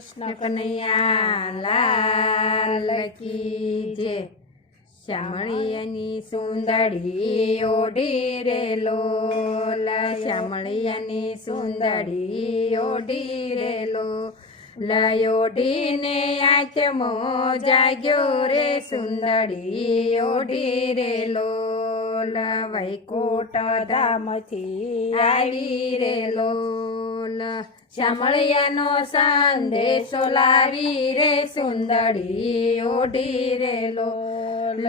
કૃષ્ણ કનૈયા લાલ કી જય। શામળિયાની સુંદરી ઓઢી રે લોલ, શામળિયાની સુંદરી ઓઢી રે લોલ, ઓઢીને આચમો જાગ્યો રે સુંદરી ઓઢી રે લોલ, વૈકુંઠ ધામથી આવી રે લોલ, શામળિયાનો સંદેશો લાવી રે સુંદરી ઓઢી રે લોલ,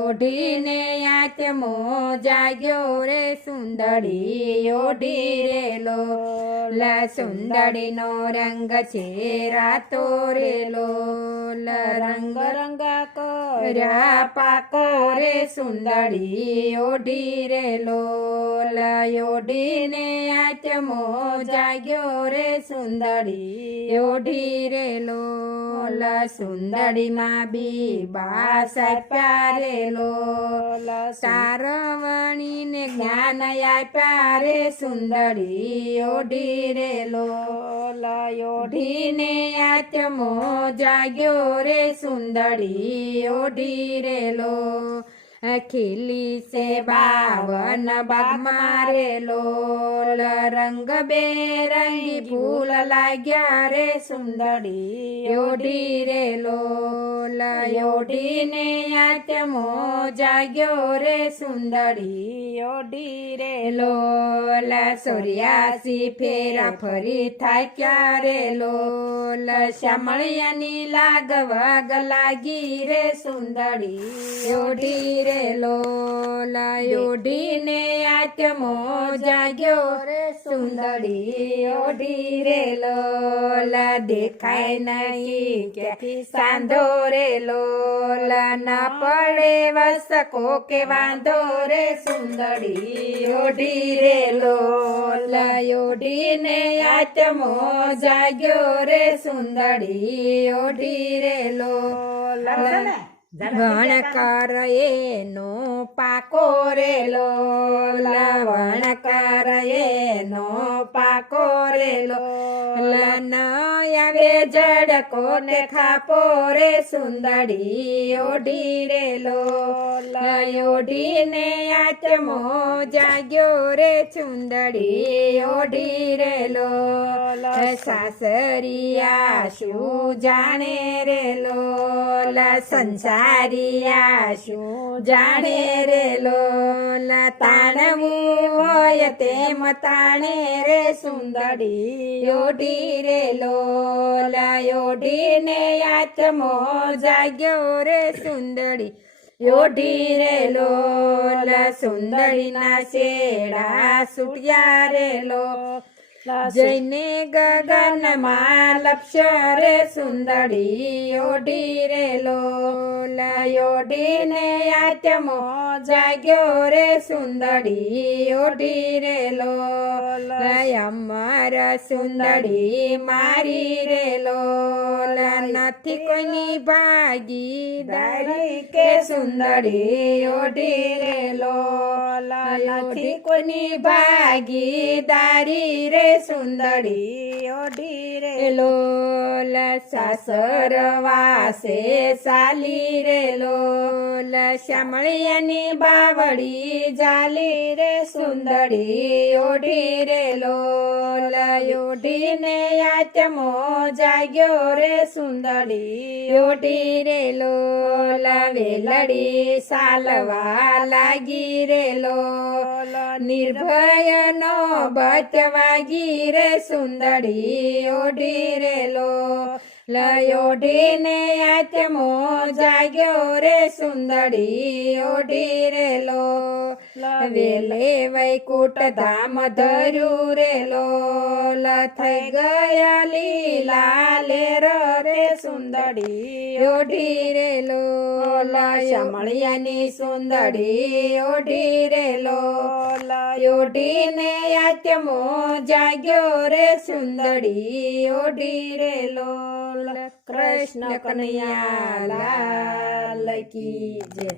ઓઢીને આચમો જાગ્યો રે સુંદરી ઓઢી રે લોલ, સુંદરીનો રંગ છે રાતો રે લોલ, રંગ રંગા કર્યા પાકો રે સુંદરી ઓઢી રે લોલ, ઓઢીને આચમો જાગ્યો રે સુંદરી ઓઢી રે લોલ, સુંદરીમાં બીબા સાપ્યા રે લોલ, સારવણીને જ્ઞાન આપ્યા રે સુંદરી ઓઢી રે લોલ, ઓઢીને આચમો જાગ્યો રે સુંદરી ઓઢી રે લોલ, ખીલી સે 52 બાગ મારે લોલ, રંગ બેરંગી ફૂલ લાગ્યા રે સુંદરી ઓઢી રે લોલ, ઓઢીને આચમો જાગ્યો રે સુંદરી ઓઢી રે લોલ, 84 ફેરા ફરી થાક્યા રે લોલ, શામળિયાની લાગવગ લાગી રે સુંદરી ઓઢી રે લોલ, ઓઢીને આચમો જાગ્યો રે સુંદરી ઓઢી રે લોલ, દેખાય નહીં ક્યાંથી સાંધો રે લોલ, ન પડે વસકો કે વાંધો રે સુંદરી ઓઢી રે લોલ, ઓઢીને આચમો જાગ્યો રે સુંદરી ઓઢી રે લોલ, વણકર એનો પાકો રે લોલ, વણકર એનો પાકો રે લોલ, ન આવે જડકો ને ખાપો રે સુંદરી ઓઢી રે લોલ, ઓઢીને આચમો જાગ્યો રે સુંદરી ઓઢી રે લોલ, સાસરિયા શું જાણે રે લોલ, સંસારિયા શું જાણે રે લોલ, તાણવું હોય તેમ તાણે રે સુંદરી ઓઢી રે લોલ, ઓઢીને આચમો જાગ્યો રે સુંદરી ઓઢી રે લોલ, સુંદરીના શેડા સુટ્યા રે લોલ, જઈને ગગનમાં લપસ્ય રે સુંદરી ઓઢી રે લોલ, ઓઢીને આચમો જાગ્યો રે સુંદરી ઓઢી રે લોલ, અમર સુંદરી મારી રે લોલ, નથી કોઈની ભાગીદારી કે સુંદરી ઓઢી રે લોલ, નથી કોઈની ભાગીદારી રે સુંદરી ઓઢી રે લોલ, સાસર વાસે સાલી રે લોલ, શામળિયાની બાવળી જાલી રે સુંદરી ઓઢી રે લોલ, ઓઢીને આચમો જાગ્યો રે સુંદરી ઓઢી રે લોલ, વેલડી સાલવા લાગી રે લોલ, નિર્ભયનો બચવાગી રે સુંદરી ઓઢી રે લોલ, ઓઢીને આચમો જાગ્યો રે સુંદરી ઓઢી રે લોલ, વેલે વૈકુંઠ ધામ ધર્યું રે લોલ, થઈ ગયા લીલા લેર રે સુંદરી ઓઢી રે લોલ, શામળિયાની સુંદરી ઓઢી રે લોલ, ઓઢીને આચમો જાગ્યો રે સુંદરી ઓઢી રે લોલ, કૃષ્ણ કનૈયા લાલ કી જય।